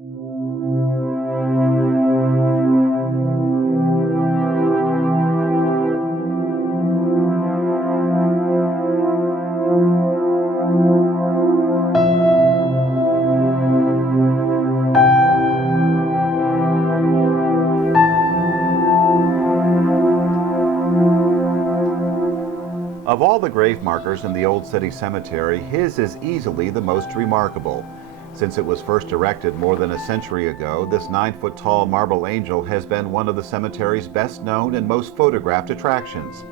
Of all the grave markers in the Old City Cemetery, his is easily the most remarkable. Since it was first erected more than a century ago, this 9-foot-tall marble angel has been one of the cemetery's best known and most photographed attractions.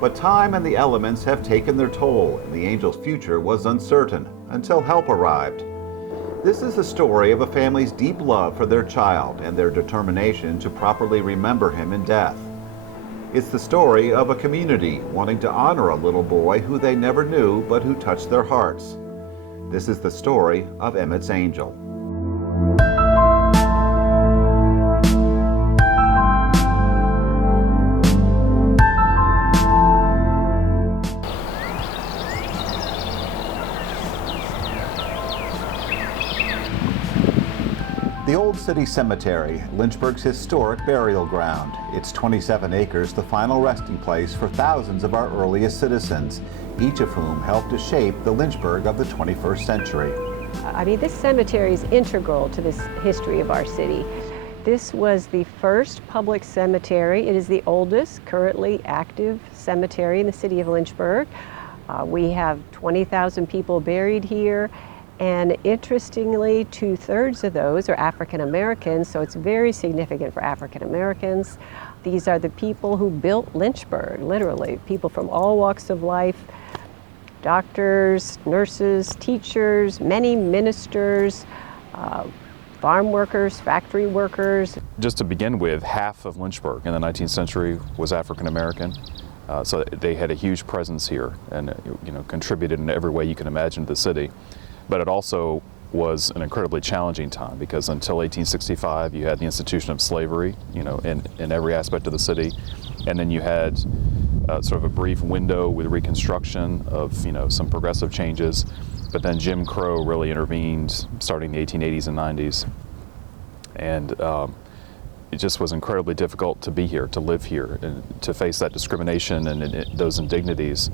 But time and the elements have taken their toll, and the angel's future was uncertain until help arrived. This is the story of a family's deep love for their child and their determination to properly remember him in death. It's the story of a community wanting to honor a little boy who they never knew but who touched their hearts. This is the story of Emmett's angel. The Old City Cemetery, Lynchburg's historic burial ground. It's 27 acres, the final resting place for thousands of our earliest citizens, each of whom helped to shape the Lynchburg of the 21st century. I mean, this cemetery is integral to this history of our city. This was the first public cemetery. It is the oldest currently active cemetery in the city of Lynchburg. We have 20,000 people buried here. And interestingly, 2/3 of those are African Americans, so it's very significant for African Americans. These are the people who built Lynchburg, literally, people from all walks of life, doctors, nurses, teachers, many ministers, farm workers, factory workers. Just to begin with, half of Lynchburg in the 19th century was African American. So they had a huge presence here and contributed in every way you can imagine to the city. But it also was an incredibly challenging time because until 1865 you had the institution of slavery, in every aspect of the city, and then you had sort of a brief window with Reconstruction of some progressive changes, but then Jim Crow really intervened starting the 1880s and 90s, and it just was incredibly difficult to be here, to live here, and to face that discrimination and those indignities.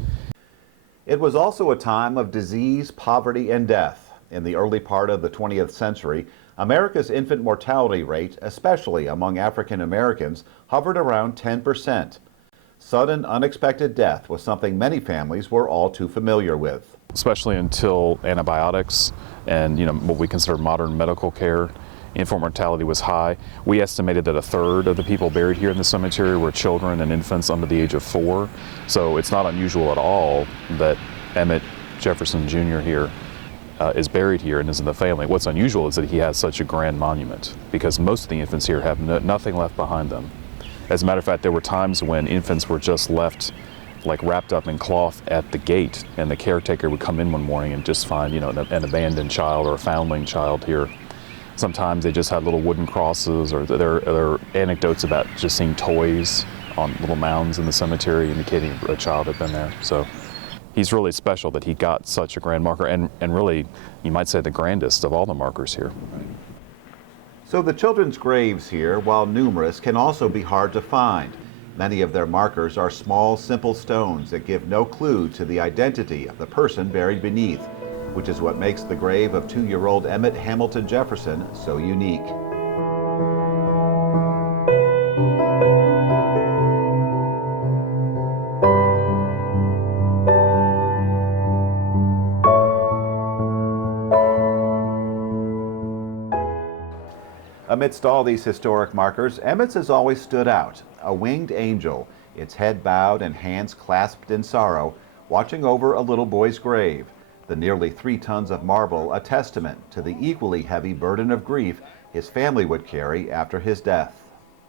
It was also a time of disease, poverty, and death. In the early part of the 20th century, America's infant mortality rate, especially among African Americans, hovered around 10%. Sudden, unexpected death was something many families were all too familiar with. Especially until antibiotics and what we consider modern medical care, infant mortality was high. We estimated that 1/3 of the people buried here in the cemetery were children and infants under the age of 4. So it's not unusual at all that Emmett Jefferson Jr. here is buried here and is in the family. What's unusual is that he has such a grand monument because most of the infants here have nothing left behind them. As a matter of fact, there were times when infants were just left wrapped up in cloth at the gate, and the caretaker would come in one morning and just find an abandoned child or a foundling child here. Sometimes they just had little wooden crosses, or there are anecdotes about just seeing toys on little mounds in the cemetery indicating a child had been there. So he's really special that he got such a grand marker, and really, you might say, the grandest of all the markers here. So the children's graves here, while numerous, can also be hard to find. Many of their markers are small, simple stones that give no clue to the identity of the person buried beneath, which is what makes the grave of 2-year-old Emmett Hamilton Jefferson so unique. Amidst all these historic markers, Emmett's has always stood out, a winged angel, its head bowed and hands clasped in sorrow, watching over a little boy's grave. The nearly 3 tons of marble, a testament to the equally heavy burden of grief his family would carry after his death.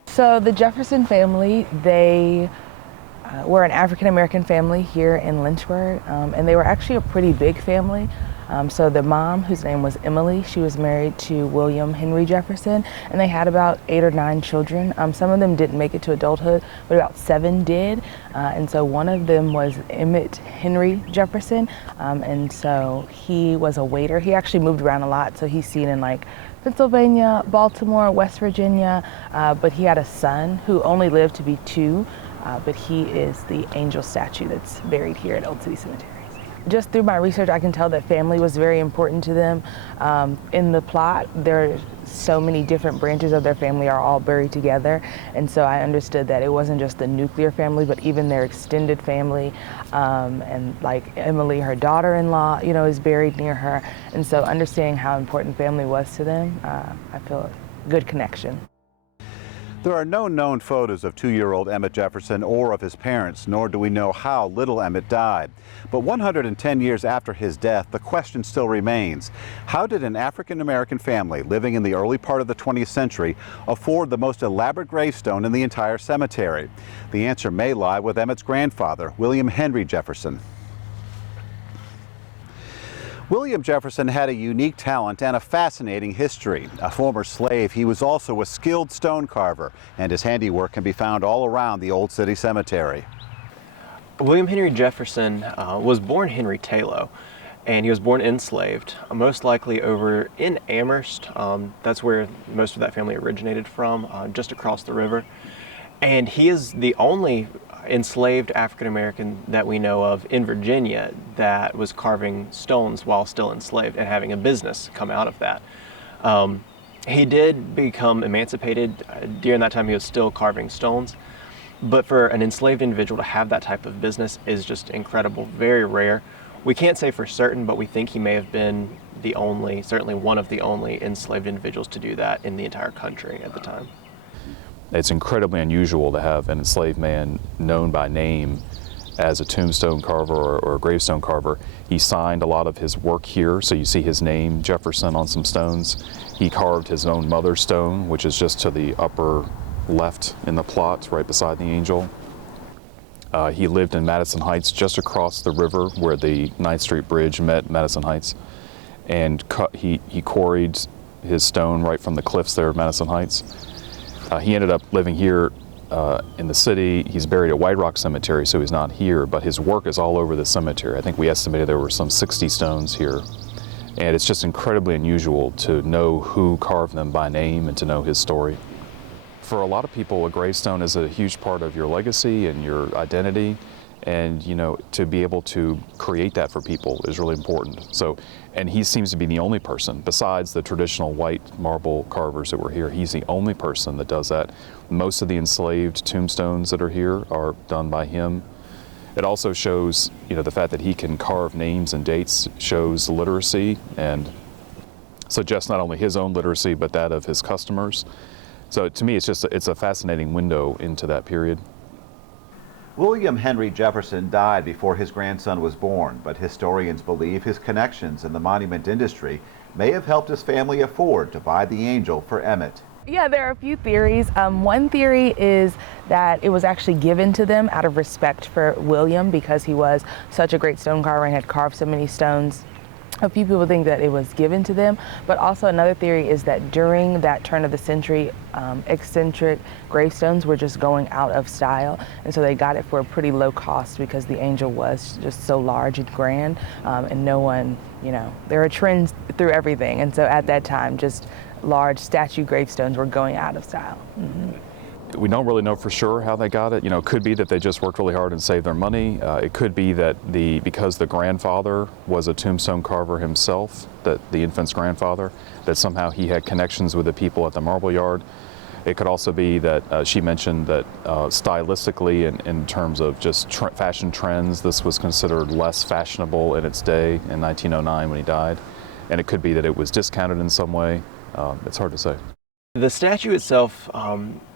So the Jefferson family, they were an African American family here in Lynchburg, and they were actually a pretty big family. So the mom, whose name was Emily, she was married to William Henry Jefferson, and they had about 8 or 9 children. Some of them didn't make it to adulthood, but about 7 did. And so one of them was Emmett Henry Jefferson, and so he was a waiter. He actually moved around a lot, so he's seen in like Pennsylvania, Baltimore, West Virginia, but he had a son who only lived to be 2, but he is the angel statue that's buried here at Old City Cemetery. Just through my research, I can tell that family was very important to them. In the plot, there are so many different branches of their family are all buried together, and so I understood that it wasn't just the nuclear family, but even their extended family, and like Emily, her daughter-in-law, you know, is buried near her, and so understanding how important family was to them, I feel a good connection. There are no known photos of 2-year-old Emmett Jefferson or of his parents, nor do we know how little Emmett died. But 110 years after his death, the question still remains. How did an African-American family living in the early part of the 20th century afford the most elaborate gravestone in the entire cemetery? The answer may lie with Emmett's grandfather, William Henry Jefferson. William Jefferson had a unique talent and a fascinating history. A former slave, he was also a skilled stone carver, and his handiwork can be found all around the Old City Cemetery. William Henry Jefferson was born Henry Taylor, and he was born enslaved, most likely over in Amherst. That's where most of that family originated from, just across the river. And he is the only enslaved African-American that we know of in Virginia that was carving stones while still enslaved and having a business come out of that. He did become emancipated. During that time he was still carving stones, but for an enslaved individual to have that type of business is just incredible, very rare. We can't say for certain, but we think he may have been the only, certainly one of the only enslaved individuals to do that in the entire country at the time. It's incredibly unusual to have an enslaved man known by name as a tombstone carver or a gravestone carver. He signed a lot of his work here, so you see his name, Jefferson, on some stones. He carved his own mother's stone, which is just to the upper left in the plot, right beside the angel. He lived in Madison Heights, just across the river where the 9th Street Bridge met Madison Heights, and he quarried his stone right from the cliffs there of Madison Heights. He ended up living here in the city. He's buried at White Rock Cemetery, so he's not here, but his work is all over the cemetery. I think we estimated there were some 60 stones here. And it's just incredibly unusual to know who carved them by name and to know his story. For a lot of people, a gravestone is a huge part of your legacy and your identity. And, you know, to be able to create that for people is really important. So, and he seems to be the only person, besides the traditional white marble carvers that were here, he's the only person that does that. Most of the enslaved tombstones that are here are done by him. It also shows, you know, the fact that he can carve names and dates shows literacy and suggests not only his own literacy, but that of his customers. So to me, it's a fascinating window into that period. William Henry Jefferson died before his grandson was born, but historians believe his connections in the monument industry may have helped his family afford to buy the angel for Emmett. Yeah, there are a few theories. One theory is that it was actually given to them out of respect for William because he was such a great stone carver and had carved so many stones. A few people think that it was given to them, but also another theory is that during that turn of the century, eccentric gravestones were just going out of style, and so they got it for a pretty low cost because the angel was just so large and grand, and no one, you know, there are trends through everything, and so at that time, just large statue gravestones were going out of style. Mm-hmm. We don't really know for sure how they got it. You know, it could be that they just worked really hard and saved their money. It could be that because the grandfather was a tombstone carver himself, that the infant's grandfather, that somehow he had connections with the people at the marble yard. It could also be that she mentioned that stylistically and in terms of just fashion trends, this was considered less fashionable in its day in 1909 when he died. And it could be that it was discounted in some way. It's hard to say. The statue itself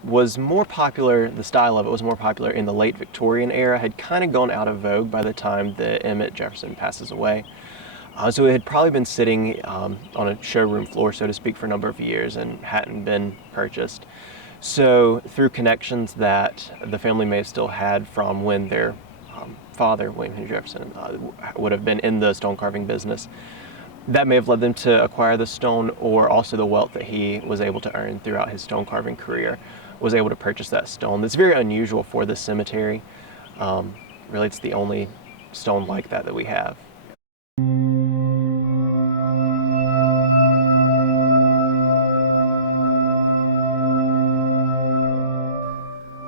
was more popular, the style of it was more popular in the late Victorian era, had kind of gone out of vogue by the time that Emmett Jefferson passes away. So it had probably been sitting on a showroom floor, so to speak, for a number of years and hadn't been purchased. So through connections that the family may have still had from when their father, William Henry Jefferson, would have been in the stone carving business, That may have led them to acquire the stone, or also the wealth that he was able to earn throughout his stone carving career was able to purchase that stone. That's very unusual for this cemetery. Really, it's the only stone like that we have.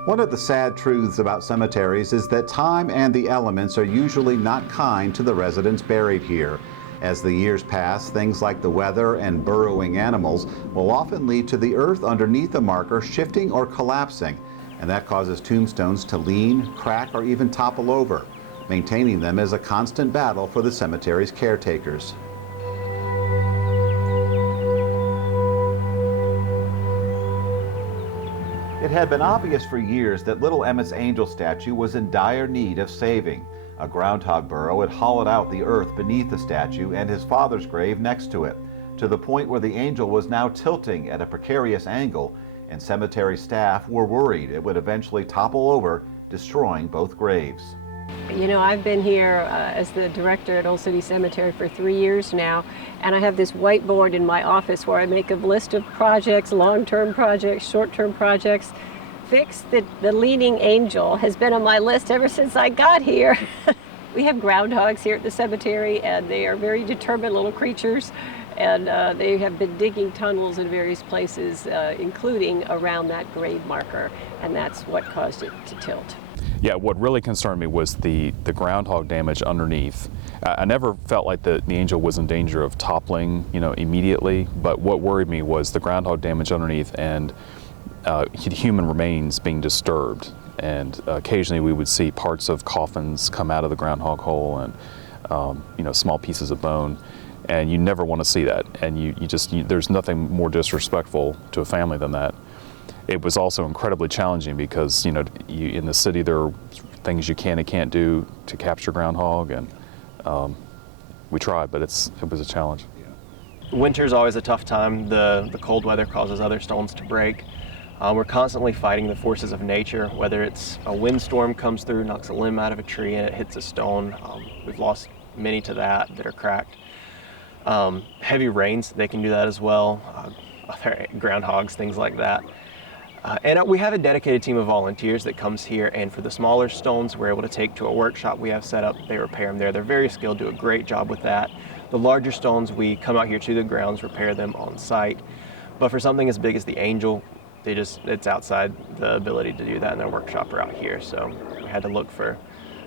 One of the sad truths about cemeteries is that time and the elements are usually not kind to the residents buried here. As the years pass, things like the weather and burrowing animals will often lead to the earth underneath the marker shifting or collapsing, and that causes tombstones to lean, crack, or even topple over. Maintaining them is a constant battle for the cemetery's caretakers. It had been obvious for years that little Emmett's angel statue was in dire need of saving. A groundhog burrow had hollowed out the earth beneath the statue and his father's grave next to it, to the point where the angel was now tilting at a precarious angle, and cemetery staff were worried it would eventually topple over, destroying both graves. You know, I've been here as the director at Old City Cemetery for 3 years now, and I have this whiteboard in my office where I make a list of projects, long-term projects, short-term projects. Fix the leaning angel has been on my list ever since I got here. We have groundhogs here at the cemetery, and they are very determined little creatures, and they have been digging tunnels in various places, including around that grave marker, and that's what caused it to tilt. Yeah, what really concerned me was the groundhog damage underneath. I never felt like the angel was in danger of toppling, immediately, but what worried me was the groundhog damage underneath and human remains being disturbed. And occasionally we would see parts of coffins come out of the groundhog hole and, small pieces of bone. And you never want to see that. And there's nothing more disrespectful to a family than that. It was also incredibly challenging because, in the city there are things you can and can't do to capture groundhog, and we tried, but it was a challenge. Winter's always a tough time. The cold weather causes other stones to break. We're constantly fighting the forces of nature, whether it's a windstorm comes through, knocks a limb out of a tree and it hits a stone. We've lost many to that are cracked. Heavy rains, they can do that as well. Other groundhogs, things like that. And we have a dedicated team of volunteers that comes here, and for the smaller stones we're able to take to a workshop we have set up. They repair them there. They're very skilled, do a great job with that. The larger stones, we come out here to the grounds, repair them on site. But for something as big as the angel, it's outside the ability to do that in their workshop or out here, so we had to look for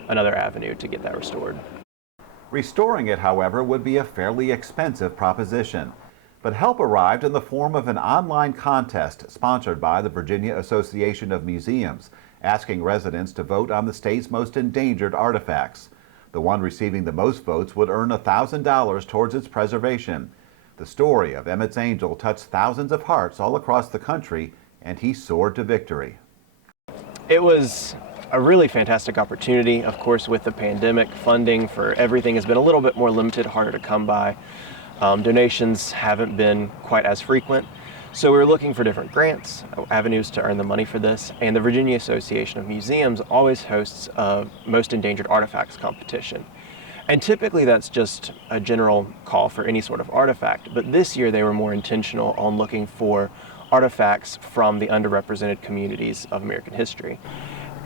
another avenue to get that restored. Restoring it, however, would be a fairly expensive proposition. But help arrived in the form of an online contest sponsored by the Virginia Association of Museums, asking residents to vote on the state's most endangered artifacts. The one receiving the most votes would earn $1,000 towards its preservation. The story of Emmett's angel touched thousands of hearts all across the country, and he soared to victory. It was a really fantastic opportunity. Of course, with the pandemic, funding for everything has been a little bit more limited, harder to come by. Donations haven't been quite as frequent, so we were looking for different grants, avenues to earn the money for this, and the Virginia Association of Museums always hosts a Most Endangered Artifacts competition. And typically that's just a general call for any sort of artifact, but this year they were more intentional on looking for artifacts from the underrepresented communities of American history.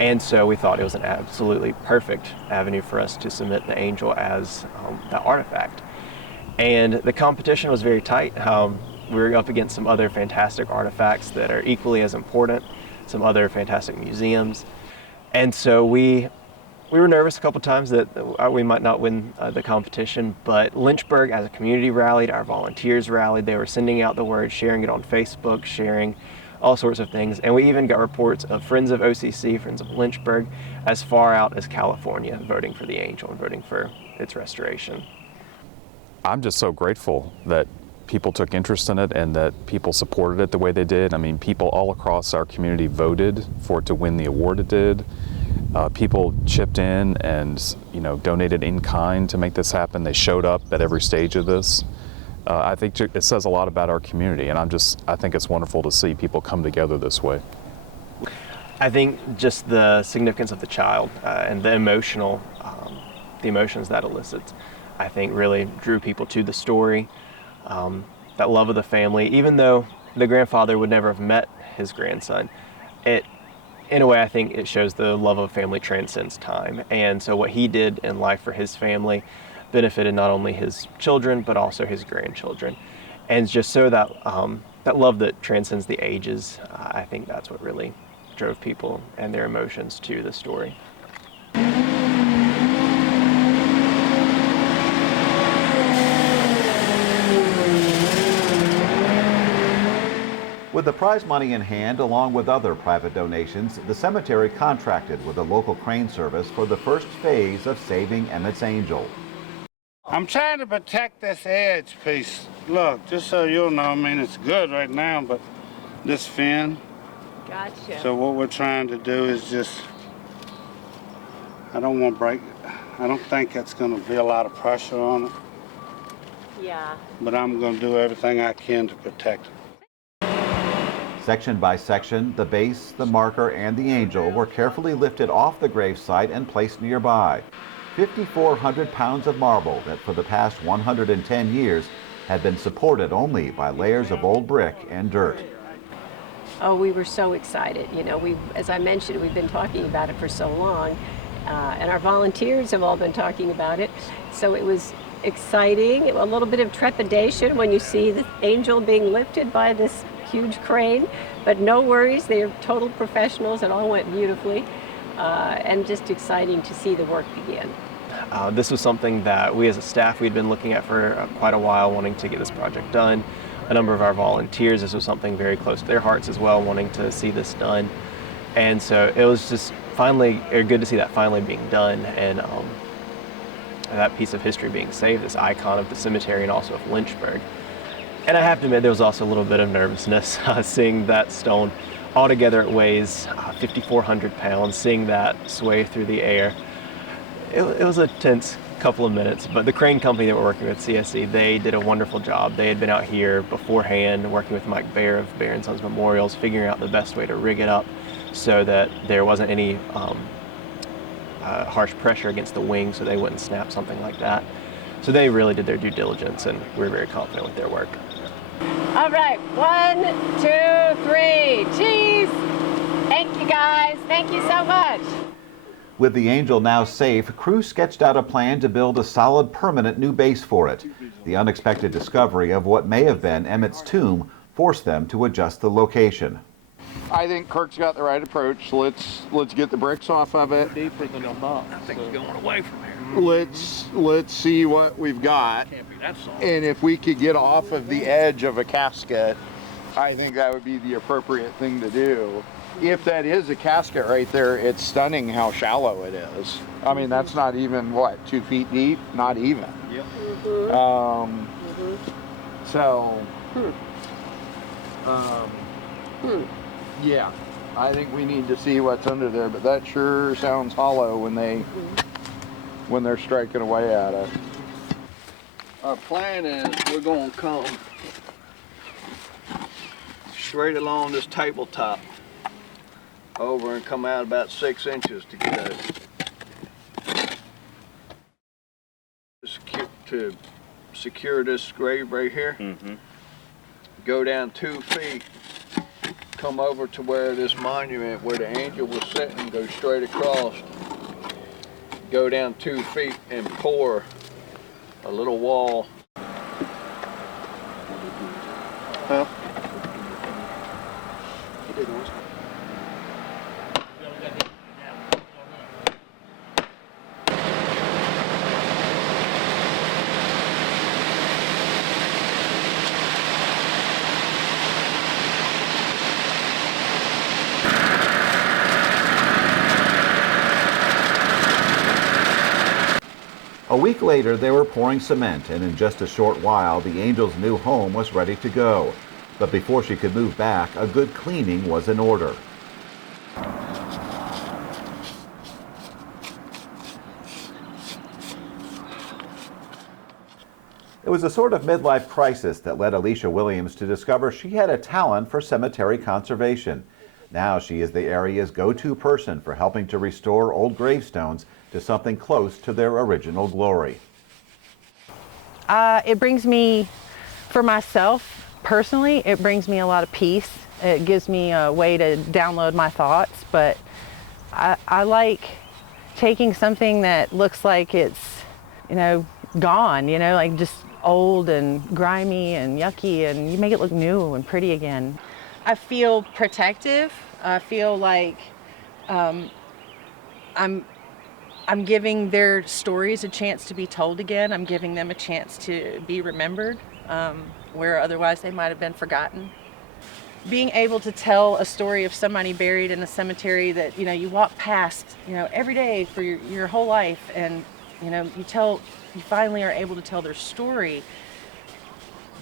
And so we thought it was an absolutely perfect avenue for us to submit the angel as that artifact. And the competition was very tight. We were up against some other fantastic artifacts that are equally as important, some other fantastic museums. And so we were nervous a couple times that we might not win the competition, but Lynchburg as a community rallied, our volunteers rallied. They were sending out the word, sharing it on Facebook, sharing all sorts of things. And we even got reports of Friends of OCC, Friends of Lynchburg, as far out as California, voting for the angel and voting for its restoration. I'm just so grateful that people took interest in it and that people supported it the way they did. I mean, people all across our community voted for it to win the award it did. People chipped in and, donated in kind to make this happen. They showed up at every stage of this. I think it says a lot about our community, and I think it's wonderful to see people come together this way. I think just the significance of the child and the emotions that elicits I think really drew people to the story. That love of the family, even though the grandfather would never have met his grandson, in a way, I think it shows the love of family transcends time. And so what he did in life for his family benefited not only his children, but also his grandchildren. And just so that, that love that transcends the ages, I think that's what really drove people and their emotions to the story. With the prize money in hand, along with other private donations, the cemetery contracted with a local crane service for the first phase of saving Emmett's angel. I'm trying to protect this edge piece. Look, just so you'll know, I mean, it's good right now, but this fin. Gotcha. So what we're trying to do is just, I don't want to break it. I don't think that's going to be a lot of pressure on it, Yeah. but I'm going to do everything I can to protect it. Section by section, the base, the marker, and the angel were carefully lifted off the gravesite and placed nearby. 5,400 pounds of marble that for the past 110 years had been supported only by layers of old brick and dirt. Oh, we were so excited. You know, as I mentioned, we've been talking about it for so long, and our volunteers have all been talking about it. So it was exciting, a little bit of trepidation when you see the angel being lifted by this huge crane, but no worries, they're total professionals. It all went beautifully, and just exciting to see the work begin. This was something that we as a staff, we'd been looking at for quite a while, wanting to get this project done. A number of our volunteers, this was something very close to their hearts as well, wanting to see this done. And so it was just finally good to see that finally being done, and that piece of history being saved, this icon of the cemetery and also of Lynchburg. And I have to admit, there was also a little bit of nervousness seeing that stone. Altogether, it weighs 5,400 pounds, seeing that sway through the air. It was a tense couple of minutes, but the crane company that we're working with, CSC, they did a wonderful job. They had been out here beforehand working with Mike Baer of Baer & Sons Memorials, figuring out the best way to rig it up so that there wasn't any harsh pressure against the wing so they wouldn't snap, something like that. So they really did their due diligence, and we're very confident with their work. All right, 1, 2, 3, cheese! Thank you guys, thank you so much. With the angel now safe, crews sketched out a plan to build a solid permanent new base for it. The unexpected discovery of what may have been Emmett's tomb forced them to adjust the location. I think Kirk's got the right approach. Let's get the bricks off of it. Deeper than a box. I think it's going away from here. Let's see what we've got. Can't be that soft. And if we could get off of the edge of a casket, I think that would be the appropriate thing to do. If that is a casket right there, it's stunning how shallow it is. I mean, that's not even, what, 2 feet deep? Not even. Yep. Yeah, I think we need to see what's under there, but that sure sounds hollow when they're striking away at it. Our plan is we're going to come straight along this tabletop over and come out about 6 inches to get to secure this grave right here. Go down 2 feet, come over to where this monument where the angel was sitting, go straight across, go down 2 feet and pour a little wall. Huh? A week later, they were pouring cement, and in just a short while, the angel's new home was ready to go. But before she could move back, a good cleaning was in order. It was a sort of midlife crisis that led Alicia Williams to discover she had a talent for cemetery conservation. Now she is the area's go-to person for helping to restore old gravestones to something close to their original glory. It brings me, for myself personally, it brings me a lot of peace. It gives me a way to download my thoughts, but I like taking something that looks like it's, gone, like just old and grimy and yucky, and you make it look new and pretty again. I feel protective. I feel like I'm giving their stories a chance to be told again. I'm giving them a chance to be remembered, where otherwise they might have been forgotten. Being able to tell a story of somebody buried in a cemetery that you walk past every day for your whole life, and you finally are able to tell their story.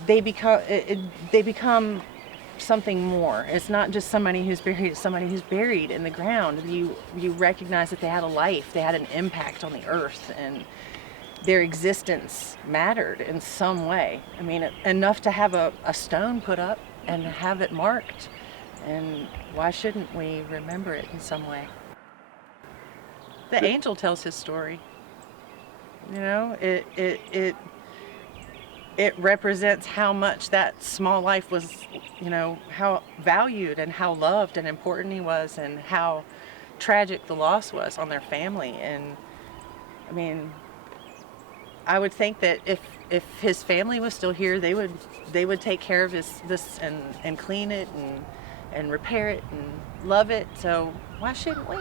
They become something more. It's not just somebody who's buried, it's somebody who's buried in the ground. You recognize that they had a life, they had an impact on the earth, and their existence mattered in some way. I mean, enough to have a stone put up and have it marked. And why shouldn't we remember it in some way? The angel tells his story. It represents how much that small life was, how valued and how loved and important he was, and how tragic the loss was on their family. And I mean, I would think that if his family was still here, they would take care of this and clean it and repair it and love it. So why shouldn't we?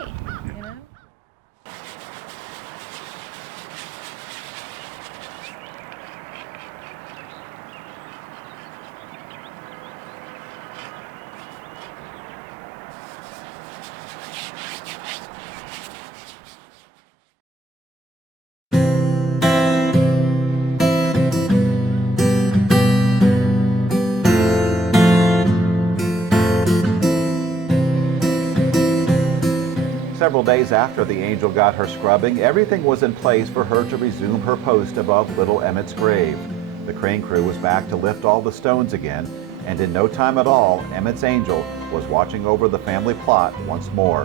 Several days after the angel got her scrubbing, everything was in place for her to resume her post above little Emmett's grave. The crane crew was back to lift all the stones again, and in no time at all, Emmett's angel was watching over the family plot once more.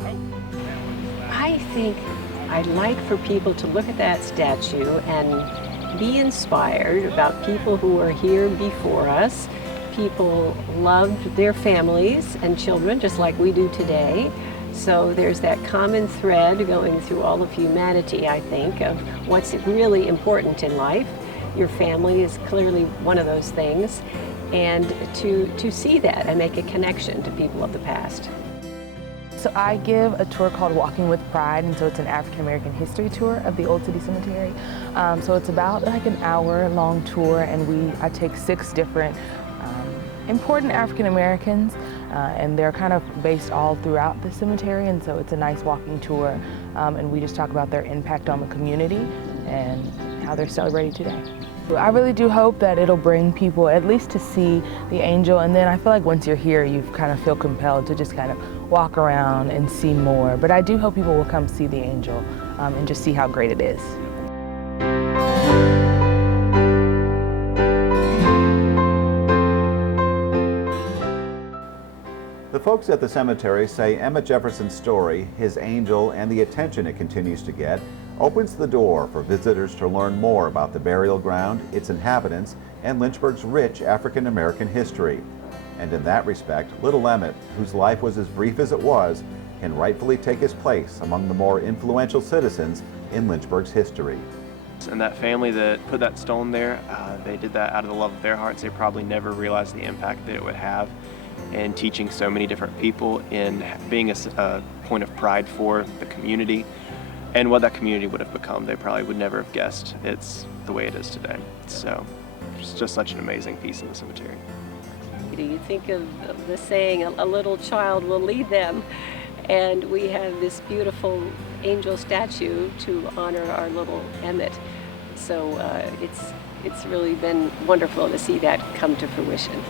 I think I'd like for people to look at that statue and be inspired about people who were here before us. People loved their families and children just like we do today. So there's that common thread going through all of humanity, I think, of what's really important in life. Your family is clearly one of those things, and to see that and make a connection to people of the past. So I give a tour called Walking with Pride, and so it's an African American history tour of the Old City Cemetery. So it's about like an hour-long tour, and I take 6 different important African Americans, and they're kind of based all throughout the cemetery, and so it's a nice walking tour, and we just talk about their impact on the community and how they're celebrated today. I really do hope that it'll bring people at least to see the angel, and then I feel like once you're here, you kind of feel compelled to just kind of walk around and see more. But I do hope people will come see the angel and just see how great it is. The folks at the cemetery say Emmett Jefferson's story, his angel, and the attention it continues to get opens the door for visitors to learn more about the burial ground, its inhabitants, and Lynchburg's rich African American history. And in that respect, little Emmett, whose life was as brief as it was, can rightfully take his place among the more influential citizens in Lynchburg's history. And that family that put that stone there, they did that out of the love of their hearts. They probably never realized the impact that it would have in teaching so many different people, in being a point of pride for the community, and what that community would have become. They probably would never have guessed it's the way it is today. So it's just such an amazing piece in the cemetery. You think of the saying, a little child will lead them, and we have this beautiful angel statue to honor our little Emmett. So it's really been wonderful to see that come to fruition.